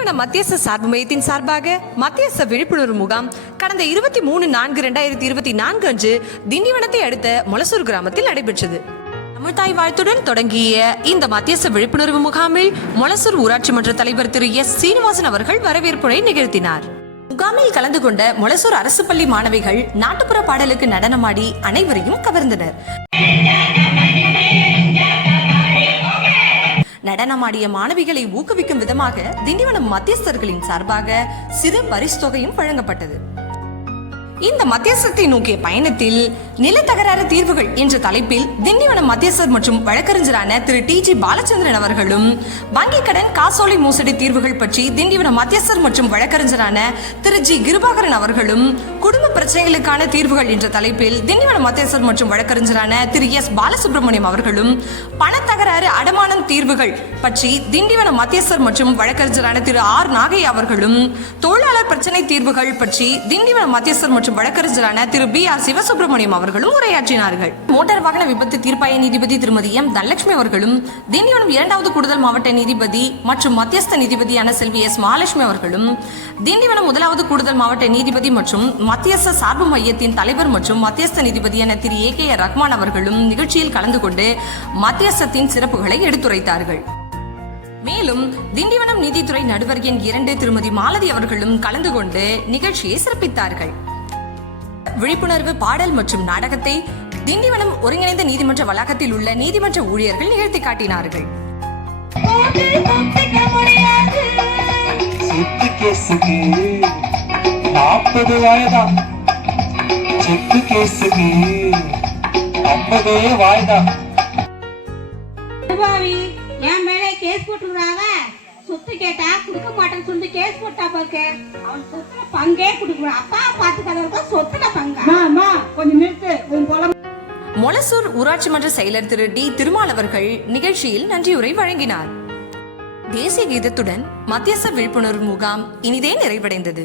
திண்டிவனம் மத்தியஸ்த சார்பு மையத்தின் சார்பாக மத்தியஸ்த விழிப்புணர்வு முகாம் கடந்த இருபத்தி மூணு நான்கு ரெண்டாயிரத்தி இருபத்தி நான்கு அன்று திண்டிவனத்தை அடுத்த மொலசூர் கிராமத்தில் நடைபெற்றது. தமிழ்தாய் வாழ்த்துடன் தொடங்கிய இந்த மத்தியஸ்த விழிப்புணர்வு முகாமில் மொலசூர் ஊராட்சி மன்ற தலைவர் திரு எஸ் சீனிவாசன் அவர்கள் வரவேற்புரை நிகழ்த்தினார். முகாமில் கலந்து கொண்ட மொலசூர் அரசு பள்ளி மாணவிகள் நாட்டுப்புற பாடலுக்கு நடனமாடி அனைவரையும் கவர்ந்தனர். நடனமாடிய மாணவிகளை ஊக்குவிக்கும் விதமாக திண்டிவனம் மத்தியஸ்தர்களின் சார்பாக சிறு பரிசு தொகையும் வழங்கப்பட்டது. இந்த மத்தியஸ்தத்தை நோக்கிய பயணத்தில் நிலத்தகராறு தீர்வுகள் என்ற தலைப்பில் திண்டிவனம் மத்தியஸ்தர் மற்றும் வழக்கறிஞரான திரு டி ஜி பாலச்சந்திரன் அவர்களும் வங்கிக் கடன் காசோலை மோசடி தீர்வுகள் பற்றி திண்டிவனம் மத்தியஸ்தர் மற்றும் வழக்கறிஞரான திரு ஜி கிருபாகரன் அவர்களும் குடும்ப பிரச்சனைகளுக்கான தீர்வுகள் என்ற தலைப்பில் திண்டிவனம் மத்தியஸ்தர் மற்றும் வழக்கறிஞரான திரு எஸ் பாலசுப்ரமணியம் அவர்களும் பணத்தகராறு அடமானம் தீர்வுகள் பற்றி திண்டிவனம் மத்தியஸ்தர் மற்றும் வழக்கறிஞரான திரு ஆர் நாகை அவர்களும் தொழிலாளர் பிரச்சனை தீர்வுகள் பற்றி திண்டிவனம் மத்தியஸ்தர் மற்றும் வழக்கறிஞரான திரு பி ஆர் அவர்கள் அவர்களும் உரையாற்றினார்கள். மோட்டார் வாகன விபத்து தீர்ப்பாய நீதிபதி திருமதி எம். தனலட்சுமி அவர்களும் திண்டிவனம் இரண்டாவது கூடுதல் மாவட்ட நீதிபதி மற்றும் மத்தியஸ்த நீதிபதியான செல்வி எஸ். மகாலட்சுமி அவர்களும் திண்டிவனம் முதலாவது கூடுதல் மாவட்ட நீதிபதி மற்றும் மத்தியஸ்த சார்பு மையத்தின் தலைவர் மற்றும் மத்தியஸ்த நீதிபதியான திரு. ஏ. கே. ரஹ்மான் அவர்களும் நிகழ்ச்சியில் கலந்து கொண்டு மத்தியஸ்தத்தின் சிறப்புகளை எடுத்துரைத்தார்கள். மேலும் திண்டிவனம் நீதித்துறை நடுவர் எண் இரண்டு திருமதி மாலதி அவர்களும் கலந்து கொண்டு நிகழ்ச்சியை சிறப்பித்தார்கள். விழிப்புணர்வு பாடல் மற்றும் நாடகத்தை திண்டிவனம் ஒருங்கிணைந்த நீதிமன்ற வளாகத்தில் உள்ள நீதிமன்ற ஊழியர்கள் நிகழ்த்தி காட்டினார்கள். நாற்பது வாய்தா. செக்கு கேஸுக்கு ஐம்பதே வாய்தா. என் மேல கேஸ் போட்டுக்கிறாங்க. சொத்து கேட்டா கொடுக்க மாட்டேன்னு சொல்லி கேஸ் போட்டா பாருக்க அவன் சொத்துல பங்கே கொடுக்குறான் அப்பா பாத்துக்கிறவங்க சொத்துல பங்கா. கொஞ்சம் நிறுத்து. உன் புலம் மொலசூர் ஊராட்சி மன்ற செயலர் திரு டி திருமால் அவர்கள் நிகழ்ச்சியில் நன்றியுரை வழங்கினார். தேசிய கீதத்துடன் மத்தியஸ்த விழிப்புணர்வு முகாம் இனிதே நிறைவடைந்தது.